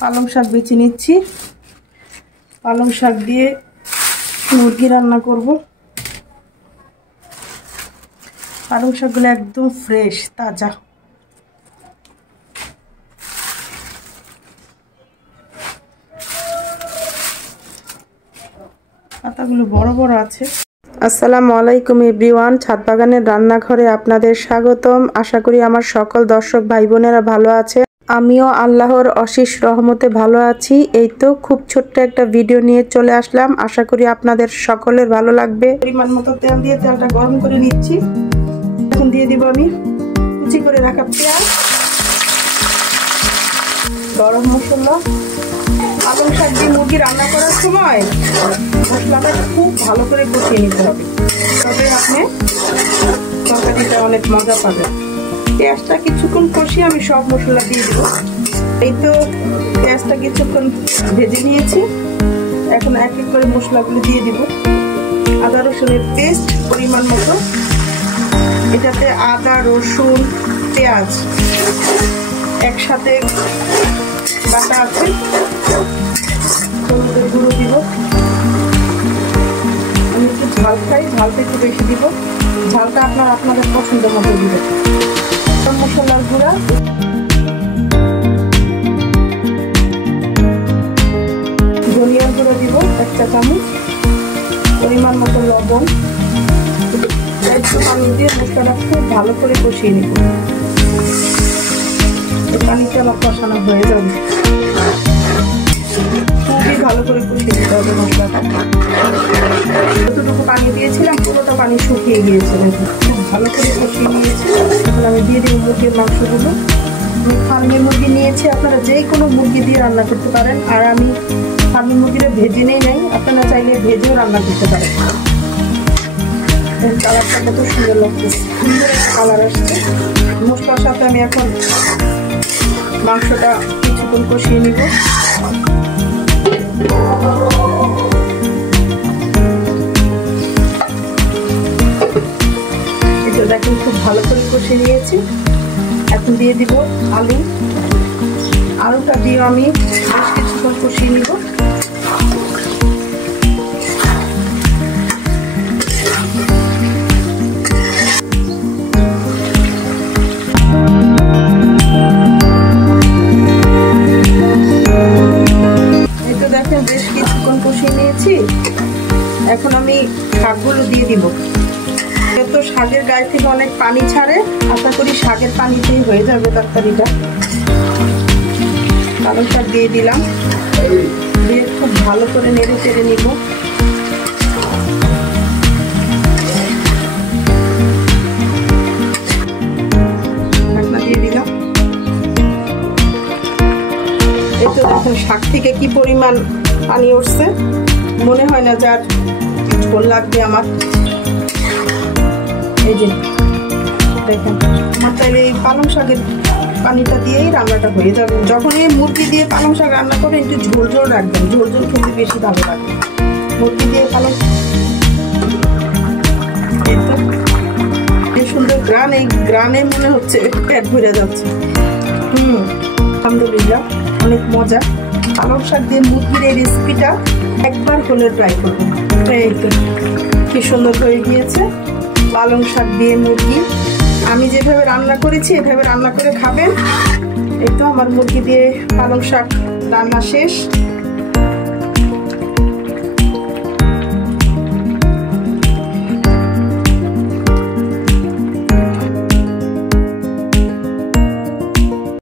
পালং শাক বেছে নিচ্ছি। পালং শাক দিয়ে মুরগি রান্না করব। পালং শাকগুলো একদম ফ্রেশ তাজা। পাতাগুলো বড় বড় আছে। আসসালামু আলাইকুম এভরিওয়ান, ছাদ বাগানের রান্নাঘরে আপনাদের স্বাগতম। আশা করি আমার সকল দর্শক ভাই বোনেরা ভালো আছে। আমিও আল্লাহর অশেষ রহমতে ভালো আছি। এই তো খুব ছোট্ট একটা ভিডিও নিয়ে চলে আসলাম। আশা করি আপনাদের সকলের ভালো লাগবে। পরিমাণ মতো তেল দিয়ে তেলটা গরম করে নিচ্ছি। এখন দিয়ে দিব আমি কুচি করে রাখা পেঁয়াজ, গরম মশলা। পালং শাক দিয়ে মুরগি রান্না করার সময় মশলাটা খুব ভালো করে কষিয়ে নিতে হবে, তবে আপনি তরকারিটা অনেক মজা পাবেন। পেঁয়াজটা কিছুক্ষণ কষিয়ে আমি সব মশলা দিয়ে দেবো। এই তো পেঁয়াজটা কিছুক্ষণ ভেজে নিয়েছি। এখন এক এক করে মশলাগুলো দিয়ে দিব। আদা রসুনের পেস্ট পরিমাণ মতো, এটাতে আদা রসুন পেঁয়াজ একসাথে বাটা আছে। হলুদের গুঁড়ো দিব। আমি একটু ঝাল খাই, ঝালটা একটু বেশি দিব। ঝালটা আপনাদের পছন্দ মতো দিবেন। মশলার গুঁড়া, ধনিয়ার গুঁড়ো দিব 1 চা চামচ, পরিমাণ মতো লবণ। একটু পানি দিয়ে মশলাটা খুব ভালো করে কষিয়ে নিব। পানিটা আমার কষানো হয়ে যাবে। খুবই ভালো করে কষিয়ে দিতে হবে মশলাটা। যতটুকু পানি দিয়েছিলাম পুরোটা পানি শুকিয়ে গিয়েছে। খুব ভালো করে কষিয়ে নিয়েছি। এখন আমি দিয়ে দিব মুরগির মাংসগুলো। আমি ফার্মের মুরগি নিয়েছি, আপনারা যে কোনো মুরগি দিয়ে রান্না করতে পারেন। আর আমি ফার্মের মুরগিটা ভেজে নেই, আপনারা চাইলে ভেজেও রান্না করতে পারেন। কালারটা কত সুন্দর লাগতেছে, সুন্দর একটা কালার আসছে। মশলার সাথে আমি এখন মাংসটা কিছুক্ষণ কষিয়ে নিব। এটা দেখুন খুব ভালো করে কষিয়ে নিয়েছি। এখন দিয়ে দিব আলুটা দিয়ে আমি বেশ কিছুক্ষণ কষিয়ে নিব। বেশ কিছুক্ষণ কষিয়ে নিয়েছি। এখন আমি শাকগুলো দিয়ে দিব। তো শাকের গায়ে থেকে অনেক পানি ছাড়ে, আশা করি শাকের পানিতেই হয়ে যাবে তরকারিটা। পালং শাক দিয়ে দিলাম, দিয়ে খুব ভালো করে নেড়ে চেড়ে নিব। ঢাকনা দিয়ে দিলাম। এই তো দেখুন শাক থেকে কি পরিমাণ পানি উঠছে। মনে হয় না যার ঝোল লাগবে আমার। এই যে দেখেন, তাহলে এই পালং শাকের পানিটা দিয়েই রান্নাটা হয়ে যাবে। যখন এই মুরগি দিয়ে পালং শাক রান্না করবেন একটু ঝোল ঝোল রাখবেন, ঝোল ঝোল খেতে বেশি ভালো লাগে। মুরগি দিয়ে পালং কি সুন্দর গ্রান, এই গ্রানে মনে হচ্ছে পেট ভরে যাচ্ছে। আলহামদুলিল্লাহ, অনেক মজা। পালং শাক দিয়ে মুরগির এই রেসিপিটা একবার হলে ট্রাই করবেন। এই তো কি সুন্দর হয়ে গিয়েছে পালং শাক দিয়ে মুরগি। আমি যেভাবে রান্না করেছি এভাবে রান্না করে খাবেন। এই তো আমার মুরগি দিয়ে পালং শাক রান্না শেষ।